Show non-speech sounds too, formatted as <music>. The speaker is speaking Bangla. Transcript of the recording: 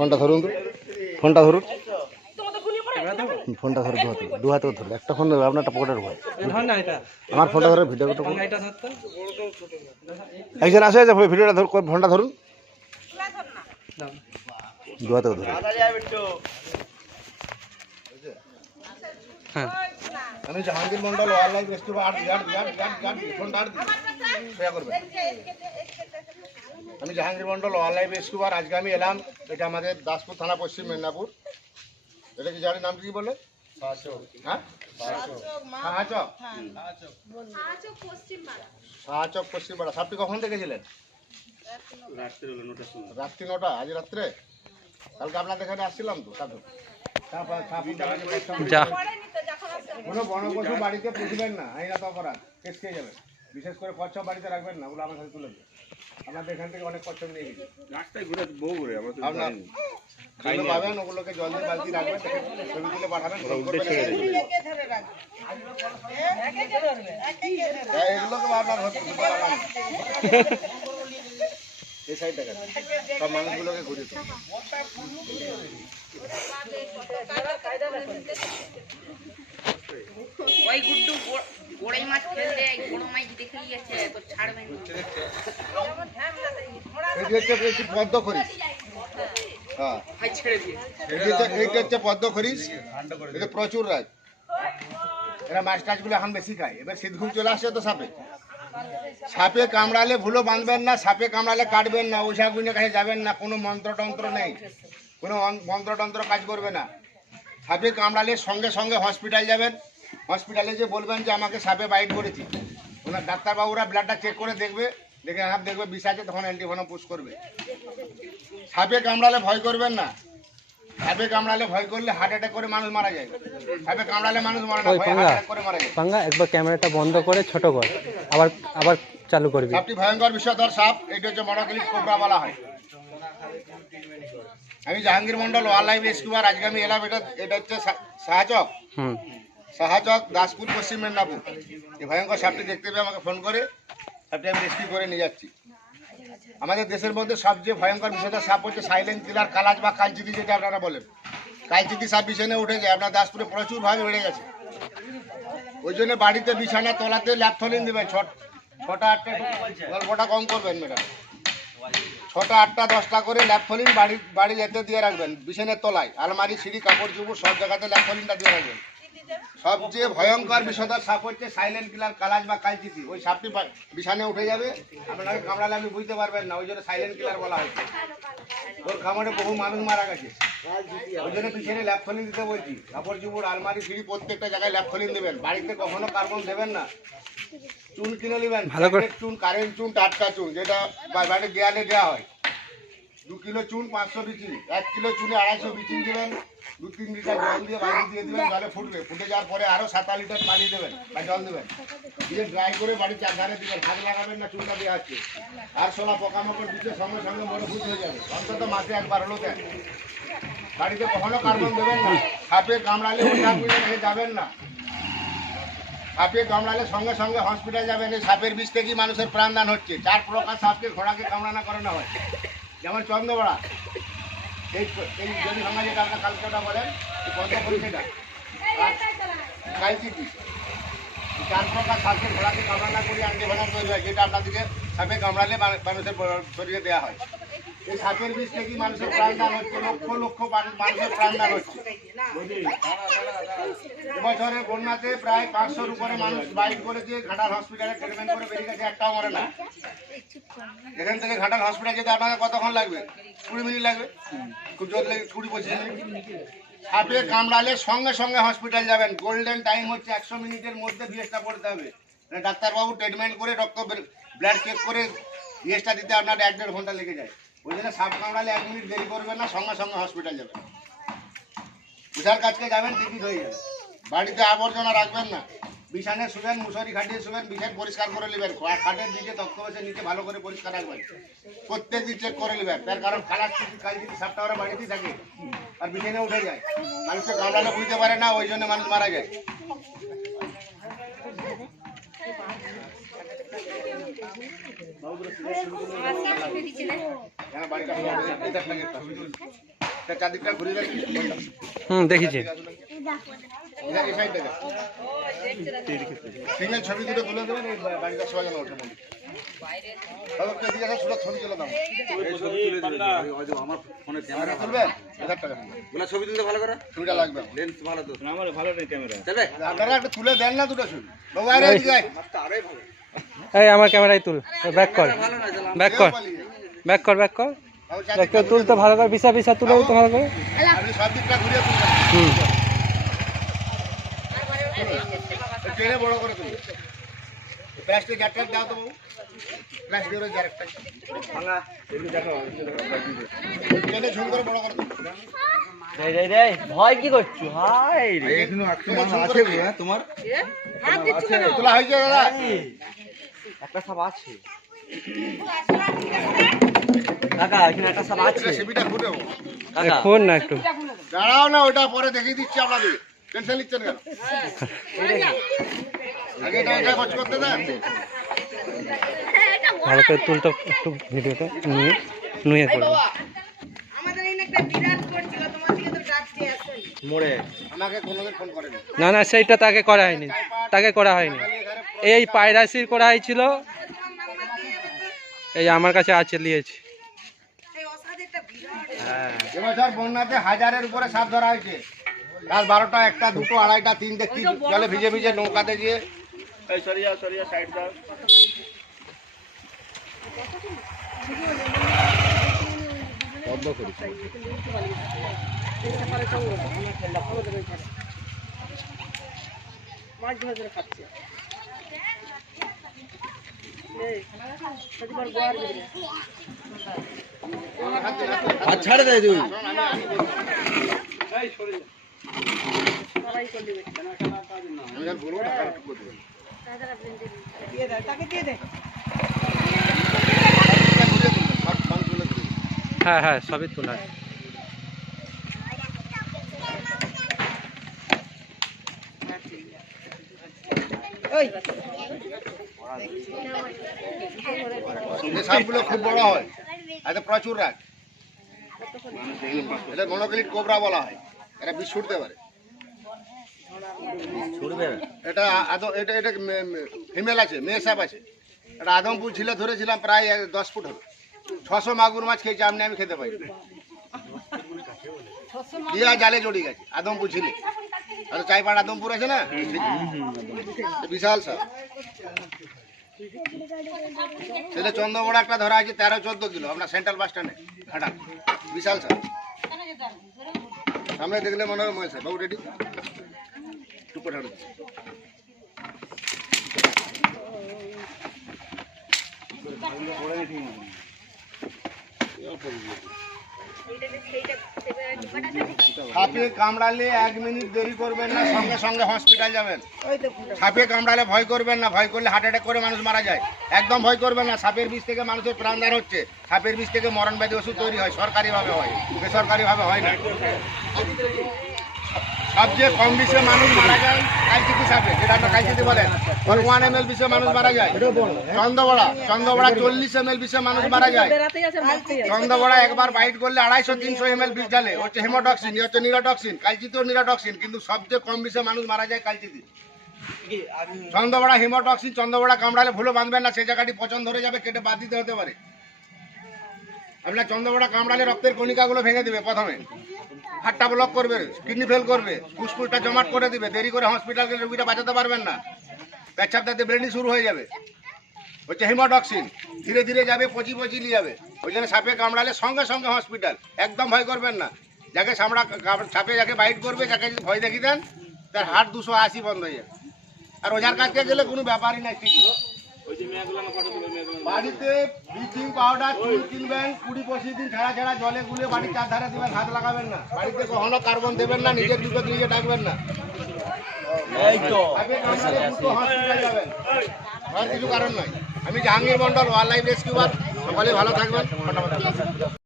ফোনটা ধরুন তো ফোনটা ধরুন ফোনটা ধরুন দু হাতে দু হাতেও ধরুন একটা ফোন ধরুন আপনারটা পকেটের উপর ধর আমার ফোনটা ধরে ভিডিও ধরতো একজন আসে যে ভিডিওটা ধর ফোনটা ধরুন। দু হাতেও ধরুন হ্যাঁ আমি Jahangir Mondal wild life rescue আট গার্ড গার্ড গার্ড ফোনটা আট দয়া করবেন আমি Jahangir Mondal wild life rescuer আজকে আমি এলাম। এটা আমাদের দাসপুর থানা পশ্চিম মেদিনীপুর। এটা কি জানি নাম কি বলে হ্যাঁ? সাহাচক সাহাচক পশ্চিম পাড়া। সাপটি কখন দেখেছিলেন রাত্রি নটা আজ রাত্রে? কালকে আপনাদের এখানে আসছিলাম তো সাধু। কোনো বনপশু বাড়িতে পুষবেন না আইনাত অপরাধ কেস খেয়ে যাবেন। বিশেষ করে কচ্ছপ বাড়িতে রাখবেন না ওগুলো আমার কাছে তুলে দেবে আপনাদের এখান থেকে অনেক কচ্ছপ নিয়ে গেছি। রাস্তায় ঘুরে বউ ঘুরে আমরা তো পাবেন ওগুলোকে জল দিয়ে বালতি রাখবেন ছবি তুলে পাঠাবেন এগুলোকে আপনার হচ্ছে। <laughs> এই সাইডটা কেন? সব মানুষগুলোকে। ওই গুড্ডু মাছ মাছ দেখে গেছে তো ছাড়বে পদ্ম খরিস হ্যাঁ। হচ্ছে এইটা হচ্ছে পদ্ম এতে প্রচুর রাজ এরা মাছ টাছগুলো এখন বেশি খায়। এবার শীতঘুম চলে আসছে তো সাপে। সাপে কামড়ালে ভুলো বাঁধবেন না, সাপে কামড়ালে কাটবেন না, ওঝা গুনে কাছে যাবেন না, কোনো মন্ত্রতন্ত্র নেই। কোনো মন্ত্রতন্ত্র কাজ করবে না। সাপে কামড়ালে সঙ্গে সঙ্গে হসপিটাল যাবেন। হসপিটালে যে বলবেন যে, আমাকে সাপে বাইট করেছি। ওনার ডাক্তারবাবুরা ব্লাডটা চেক করে দেখবে, দেখে হাত দেখবে, বিষ আছে, তখন অ্যান্টিভেনম পুশ করবে। সাপে কামড়ালে ভয় করবেন না। সাপে কামড়ালে ভয় করলে হার্ট অ্যাটাক করে মানুষ মারা যায়। সাপে কামড়ালে মানুষ মারা না ওই ভয়ে পাঙ্গা। হার্ট অ্যাটাক করে মারা যায়। পাঙ্গা একবার ক্যামেরাটা বন্ধ করে ছোট কর। আবার আবার চালু করবি। সাপটি ভয়ঙ্কর বিষধর সাপ এটা হচ্ছে মডাকলিক কোবরা বলা হয়। আমি Jahangir Mondal wild life rescuer আজকে আমি এলাম এটা এটা হচ্ছে সা- সাহাচক। হুম। সাহাচক দাসপুর পশ্চিম মেদিনীপুর। এই ভয়ঙ্কর সাপটি দেখতে পেয়ে আমাকে ফোন করে সাপটি আমি রেস্কিউ করে নিয়ে যাচ্ছি। আমাদের দেশের মধ্যে সবচেয়ে ভয়ঙ্কর বিষয়টা সাপ হচ্ছে সাইলেন্ট কিলার কালাজ বা কালচিতি যেটা আপনারা বলেন। কালচিতি সাপ বিছানে উঠে যায়, আপনার দাসপুরে প্রচুরভাবে বেড়ে গেছে। ওই জন্য বাড়িতে বিছানা, তলাতে ল্যাপথলিন দেবেন, ছ ছটা আটটা গল্পটা কম করবেন ম্যাডাম। ছটা আটটা, দশটা করে ল্যাপথলিন বাড়ি বাড়ি যেতে দিয়ে রাখবেন, বিছানের তলায়। আলমারি, সিঁড়ি, কাপড়, চুপড় সব জায়গাতে ল্যাপথলিনটা দিয়ে রাখবেন। সবচেয়ে ভয়ঙ্কর বিষধর সাপ হচ্ছে সাইলেন্ট কিলার কালাজ বা কালচিতি ওই সাপটি বিছানে উঠে যাবে। আপনাকে কামড়ালে আপনি বুঝতে পারবেন না ওই জন্য সাইলেন্ট কিলার বলা হয়েছে। ওর কামড়ে বহু মানুষ মারা গেছে। ওই জন্য পিছনে ল্যাপথলিন দিতে বলছি। কাপড় চুপড় আলমারি সিঁড়ি প্রত্যেকটা জায়গায় ল্যাপথলিন দেবেন। বাড়িতে কখনো কার্বন দেবেন না। চুন কিনে নেবেন। ভালো করে- চুন কারেন্ট চুন টাটকা চুন যেটা বা- বাড়িতে দেয়ালে দেওয়া হয়। দু কিলো চুন পাঁচশো বিচিন এক কিলো চুনে আড়াইশো বিচিন দিবেন দু তিন লিটার জল দিয়ে বাড়ি দিয়ে দিবেন জলে ফুটবে ফুটে যাওয়ার পরে আরও সাত আট লিটার পানি দেবেন, বা জল দেবেন। দিয়ে ড্রাই করে বাড়ির চারধারে দিবেন হাত লাগাবেন না চুনটা দেওয়া হচ্ছে। আর সোলা পোকামাকড় দিতে সঙ্গে সঙ্গে মনে ভূত হয়ে যাবে। অন্তত মাসে একবার হলো দেন বাড়িতে কখনো কার্বন দেবেন না। সাপে কামড়ালে বুঝে যাবেন না। সাপে কামড়ালে সঙ্গে সঙ্গে হসপিটাল যাবেন, এই সাপের বিষ থেকেই মানুষের প্রাণদান হচ্ছে। চার প্রকার সাপকে ঘোড়াকে কামড়ানো করানো হয়। যেমন চন্দ্রপাড়া এই এই যদি ভাঙা যেটা আপনার কালকে ওটা বলেন পদ্ম করি সেটা করি চার প্রকার ঘোড়াকে কামড়ানা করে অ্যান্টিভেনাম তৈরি হয়, যেটা আপনাদেরকে সাপে কামড়ালে মানুষের শরীরে দেওয়া হয়। এই সাপের বিষ মানুষের হচ্ছে, লক্ষ লক্ষ মানুষ- মানুষের হচ্ছে। বন্যাতে প্রায় পাঁচশোর উপরে মানুষ বাইক করেছে হসপিটালে ট্রিটমেন্ট করে বেরিয়ে গেছে, একটাও না। এখান থেকে ঘাটাল হসপিটাল যেতে আপনাদের কতক্ষণ লাগবে? কুড়ি মিনিট লাগবে? খুব জোর লেগে কুড়ি, পঁচিশ মিনিট। সাপে কামড়ালে সঙ্গে সঙ্গে হসপিটাল যাবেন। গোল্ডেন টাইম হচ্ছে একশো মিনিটের মধ্যে ভিএসটা পড়তে হবে। ডাক্তারবাবু ট্রিটমেন্ট করে রক্ত ব্লাড চেক করে ভিএসটা দিতে আপনার এক দেড় ঘণ্টা লেগে যায়। ওই জন্য সাপ কামড়ালে এক মিনিট দেরি করবেন না, সঙ্গে সঙ্গে হসপিটাল যাবেন। বুঝার কাজকে যাবেন, টিকিট হয়ে যাবে। বাড়িতে আবর্জনা রাখবেন না। বিছানে শুবেন, মুসরি খাটিয়ে শুবেন, বিছান পরিষ্কার করে নেবেন। খাটের দিকে তক্ত বসে নিচে ভালো করে পরিষ্কার রাখবেন। প্রত্যেক দিন চেক করে নেবেন। তার কারণ কিছু কাল যদি সাপটা ওরা বাড়িতেই থাকে আর বিছানে উঠে যায়। মানুষকে কামড়ানো বুঝতে পারে না, ওই জন্য মানুষ মারা যায় হ্যাঁ, বাড়িটা এটা এটা চারদিকটা ঘুরে গেছে হুম দেখেছি। ছবি দুটো তুলে দেবেন বাড়িটা সবাই ওঠে মন্দির আমার ফোনে ক্যামেরা তুলবেন হাজার টাকা বলে ছবি তুলতে ভালো করে? ছবিটা লাগবে। লেন্স ভালো তো। আমার ভালো নেই ক্যামেরা। চলে আপনারা একটু তুলে দেন না দুটো ছবি। ভালো। এই আমার ক্যামেরায় তুল। ব্যাক কর। ভালো না চলো ব্যাক কর। ব্যাক কর ব্যাক কর। বাবু ব্যাক চারদিকটা কর তুল তো ভালো করে। বিছা বিছা তুলে তো ভালো করে। হুম। বড় করে প্লাস্টিক দাও তো হ্যাঁ, দাঁড়াও না ওটা পরে দেখিয়ে দিচ্ছি আপনাদের টেনশন নিচ্ছেন কেন খোঁজ করতে দেন ভালো করে তুলতে একটু ভিডিওটা নিয়ে নুয়ে করব। আমাদের এই একটা বিরাট করছিল তোমার দিকে তো ডাকতে আসেনি। মোড়ে। আমাকে কোনোদিন ফোন করেনি। না না সেইটা তাকে করা হয়নি তাকে করা হয়নি। এই পায়রাসির করা হয়েছিল এই আমার কাছে আছে নিয়েছি। সেই অসাধে একটা বিরাট এবছর বন্যাতে হাজারের উপরে সাপ ধরা হয়েছে। রাত বারোটা একটা দুটো আড়াইটা তিনটে কি জলে ভিজে ভিজে নৌকাতে গিয়ে এই সরিয়া সরিয়া সাইড দাও। হাত ছাড়ে দেয় তুই আমি যখন বলব টাকা একটু করে দেবেন। ঘুরিয়ে তুলবেন, সব সব তুলে তুলবেন। হ্যাঁ হ্যাঁ সবই তোলা। সাপগুলো খুব বড় হয়। এতে প্রচুর রাগ। এটা মনোক্লিট কোবরা বলা হয়। এটা বিষ ছুটতে পারে। এটা আদম এটা এটা ফিমেল আছে মেয়ে সাপ আছে। এটা আদমপুর ঝিলে ধরেছিলাম প্রায় এক দশ ফুট হবে ছশো মাগুর মাছ খেয়েছি, আপনি আমি খেতে পারি। দিয়া জালে জড়িয়ে গেছে, আদমপুর ঝিলে। আর চাইপাড় আদমপুর আছে না? বিশাল সাপ সেটা চন্দ্রবড়া একটা ধরা আছে, তেরো, চোদ্দ কিলো, আপনার সেন্ট্রাল বাস স্ট্যান্ডে হাঁটা বিশাল সাপ সামনে দেখলে মনে হয় মহেশ বাবু রেডি টুকো ঠাড়ু সাপে কামড়ালে এক মিনিট দেরি করবেন না, সঙ্গে সঙ্গে হসপিটাল যাবেন। সাপে কামড়ালে ভয় করবেন না, ভয় করলে হার্ট অ্যাটাক করে মানুষ মারা যায়। একদম ভয় করবেন না, সাপের বিষ থেকে মানুষের প্রাণদান হচ্ছে। সাপের বিষ থেকে মরণ ব্যাধি ওষুধ তৈরি হয়, সরকারিভাবে হয়। বেসরকারিভাবে হয় না। সবচেয়ে কম বিষে মানুষ মারা যায় যেটা আমরা কালচিতি বলেন। ওয়ান এম এল বিষে মানুষ মারা যায়। চন্দ্রবড়া চন্দ্রবড়া চল্লিশ এম এল বিষে মানুষ মারা যায়। চন্দ্রবড়া একবার বাইট করলে আড়াইশো, তিনশো এম এল বিষ ঢালে। হচ্ছে হেমোটক্সিন হচ্ছে নিরোটক্সিন। কালচিতিও নিরোটক্সিন, কিন্তু সবচেয়ে কম বিষে মানুষ মারা যায় কালচিতি। চন্দ্রবড়া হিমোটক্সিন চন্দ্রবড়া কামড়ালে ভুলো বাঁধবেন না সেই জায়গাটি পছন্দ ধরে যাবে, কেটে বাদ দিতে হতে পারে। আপনার চন্দ্রবড়া কামড়ালে রক্তের কণিকাগুলো ভেঙে দিবে প্রথমে। হাটটা ব্লক করবে কিডনি ফেল করবে, ফুসফুসটা জমাট করে দিবে, দেরি করে হসপিটাল গেলে রুগীটা বাঁচাতে পারবেন না। পেচ্ছাপ তাতে ব্রেনই শুরু হয়ে যাবে। হচ্ছে হিমোটক্সিন ধীরে ধীরে যাবে, পচি পচি নিয়ে যাবে। ওই জন্য সাপে কামড়ালে সঙ্গে সঙ্গে হসপিটাল একদম ভয় করবেন না। যাকে সামড়া সাপে যাকে বাইট করবে, যাকে যদি ভয় দেখিয়ে দেন, তার হাট দুশো আশি বন্ধ হয়ে যাবে। আর ওঝার কাছে গেলে কোনো ব্যাপারই নাই, ঠিক। বাড়িতে ব্লিচিং পাউডার চুল কিনবেন কুড়ি পঁচিশ দিন ছাড়া ছাড়া জলে গুলে বাড়ির চারধারে দেবেন হাত লাগাবেন না। বাড়িতে কখনো কার্বন দেবেন না নিজের বিপদ নিজে ডাকবেন না। কিছু কারণ নয় আমি Jahangir Mondal wild life rescuer সকালে ভালো থাকবেন।